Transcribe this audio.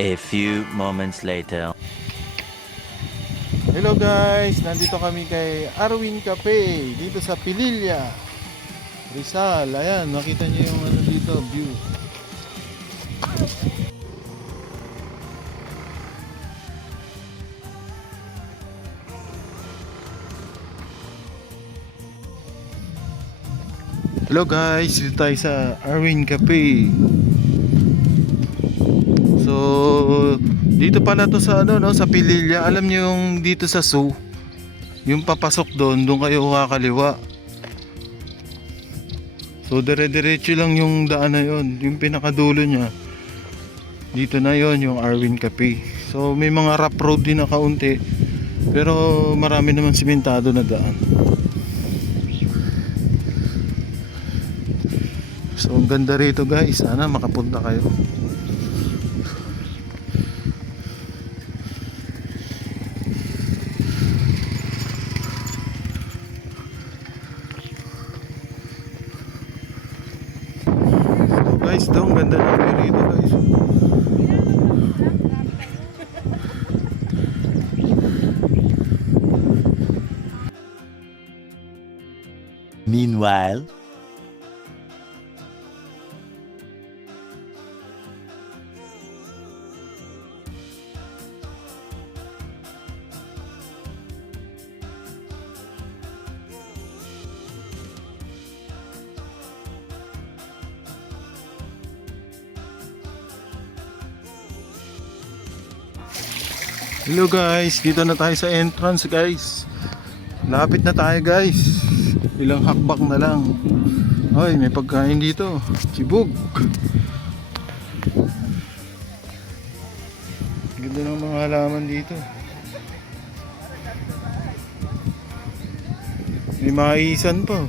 A few moments later. Hello guys, nandito kami kay Arwin Cafe dito sa Pililla, Rizal. Ayan, makita niyo yung ano dito, view. Hello guys, dito tayo sa Arwin Cafe. So, dito pala to sa ano no, sa Pililla. Alam niyo yung dito sa zoo, yung papasok doon kayo kakaliwa. So dire-diretso lang yung daan na yon, yung pinakadulo niya. Dito na yon yung Arwin Cafe. So may mga rough road din na kaunti, pero marami naman simentado na daan. So ang ganda rito guys, sana makapunta kayo. So guys, daw ang ganda ng view rito guys. Meanwhile, Hello guys, dito na tayo sa entrance guys. Lapit na tayo guys. Ilang hakbak na lang. Ay, may pagkain dito. Sibog. Ganda ng mga halaman dito. May maisan pa.